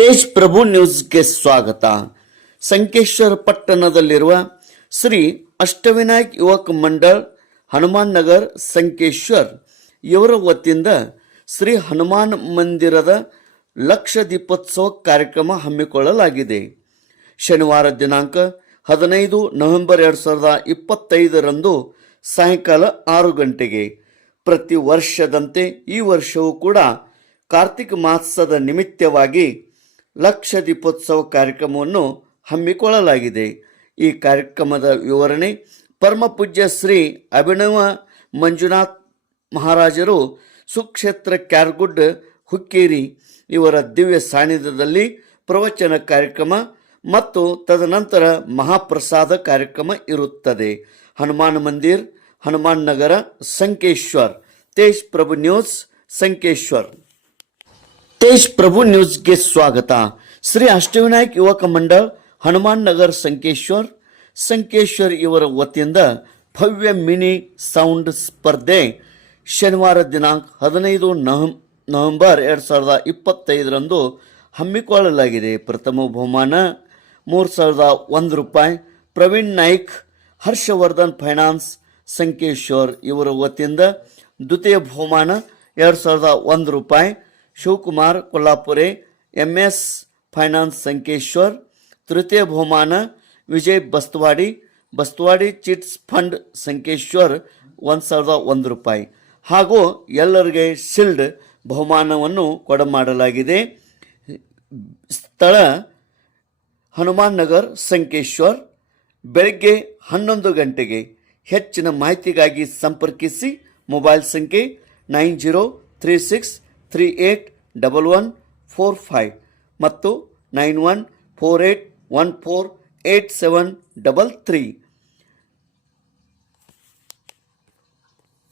ತೇಜ್ ಪ್ರಭು ನ್ಯೂಸ್ಗೆ ಸ್ವಾಗತ. ಸಂಕೇಶ್ವರ ಪಟ್ಟಣದಲ್ಲಿರುವ ಶ್ರೀ ಅಷ್ಟವಿನಾಯಕ್ ಯುವಕ ಮಂಡಳ್, ಹನುಮಾನ್ ನಗರ್, ಸಂಕೇಶ್ವರ್ ಇವರ ವತಿಯಿಂದ ಶ್ರೀ ಹನುಮಾನ್ ಮಂದಿರದ ಲಕ್ಷ ದೀಪೋತ್ಸವ ಕಾರ್ಯಕ್ರಮ ಹಮ್ಮಿಕೊಳ್ಳಲಾಗಿದೆ. ಶನಿವಾರ ದಿನಾಂಕ ಹದಿನೈದು ನವೆಂಬರ್ ಎರಡು ಸಾವಿರದ ಇಪ್ಪತ್ತೈದರಂದು ಸಾಯಂಕಾಲ ಆರು ಗಂಟೆಗೆ. ಪ್ರತಿ ವರ್ಷದಂತೆ ಈ ವರ್ಷವೂ ಕೂಡ ಕಾರ್ತಿಕ ಮಾಸದ ನಿಮಿತ್ತವಾಗಿ ಲಕ್ಷ ದೀಪೋತ್ಸವ ಕಾರ್ಯಕ್ರಮವನ್ನು ಹಮ್ಮಿಕೊಳ್ಳಲಾಗಿದೆ. ಈ ಕಾರ್ಯಕ್ರಮದ ವಿವರಣೆ ಪರಮ ಪೂಜ್ಯ ಶ್ರೀ ಅಭಿನವ ಮಂಜುನಾಥ್ ಮಹಾರಾಜರು ಸುಕ್ಷೇತ್ರ ಕ್ಯಾರ್ಗುಡ್, ಹುಕ್ಕೇರಿ ಇವರ ದಿವ್ಯ ಸಾನ್ನಿಧ್ಯದಲ್ಲಿ ಪ್ರವಚನ ಕಾರ್ಯಕ್ರಮ ಮತ್ತು ತದನಂತರ ಮಹಾಪ್ರಸಾದ ಕಾರ್ಯಕ್ರಮ ಇರುತ್ತದೆ. ಹನುಮಾನ್ ಮಂದಿರ್, ಹನುಮಾನ್ ನಗರ, ಸಂಕೇಶ್ವರ್. ತೇಜ್ ಪ್ರಭು ನ್ಯೂಸ್, ಸಂಕೇಶ್ವರ್. ತೇಜ್ ಪ್ರಭು ನ್ಯೂಸ್ಗೆ ಸ್ವಾಗತ. ಶ್ರೀ ಅಷ್ಟವಿನಾಯಕ್ ಯುವಕ ಮಂಡಳ, ಹನುಮಾನ್ ನಗರ್ ಸಂಕೇಶ್ವರ್. ಸಂಕೇಶ್ವರ್ ಇವರ ವತಿಯಿಂದ ಭವ್ಯ ಮಿನಿ ಸೌಂಡ್ ಸ್ಪರ್ಧೆ ಶನಿವಾರ ದಿನಾಂಕ ಹದಿನೈದು ನವೆಂ ನವೆಂಬರ್ ಎರಡು ಸಾವಿರದ ಇಪ್ಪತ್ತೈದರಂದು ಹಮ್ಮಿಕೊಳ್ಳಲಾಗಿದೆ. ಪ್ರಥಮ ಬಹುಮಾನ ಮೂರು ಸಾವಿರದ ಒಂದು ರೂಪಾಯಿ. ಪ್ರವೀಣ್ ನಾಯ್ಕ್, ಹರ್ಷವರ್ಧನ್ ಫೈನಾನ್ಸ್, ಸಂಕೇಶ್ವರ್ ಇವರ ವತಿಯಿಂದ ದ್ವಿತೀಯ ಬಹುಮಾನ ಎರಡು ಸಾವಿರದ ಒಂದು ರೂಪಾಯಿ. Shivakumar Kollapure M S finance Sankeshwar, ತೃತೀಯ ಬಹುಮಾನ ವಿಜಯ್ ಬಸ್ತವಾಡಿ ಬಸ್ತವಾಡಿ ಚಿಟ್ಸ್ ಫಂಡ್ ಸಂಕೇಶ್ವರ್ ಒಂದು ಸಾವಿರದ ಒಂದು ರೂಪಾಯಿ. ಹಾಗೂ ಎಲ್ಲರಿಗೆ ಶಿಲ್ಡ್ ಬಹುಮಾನವನ್ನು ಕೊಡಮಾಡಲಾಗಿದೆ. ಸ್ಥಳ ಹನುಮಾನ್ ನಗರ್ ಸಂಕೇಶ್ವರ್. ಬೆಳಗ್ಗೆ ಹನ್ನೊಂದು ಗಂಟೆಗೆ ಹೆಚ್ಚಿನ ಮಾಹಿತಿಗಾಗಿ ಸಂಪರ್ಕಿಸಿ ಮೊಬೈಲ್ ಸಂಖ್ಯೆ nine zero three six three eight double one four five ಮತ್ತು nine one four eight one four eight seven double three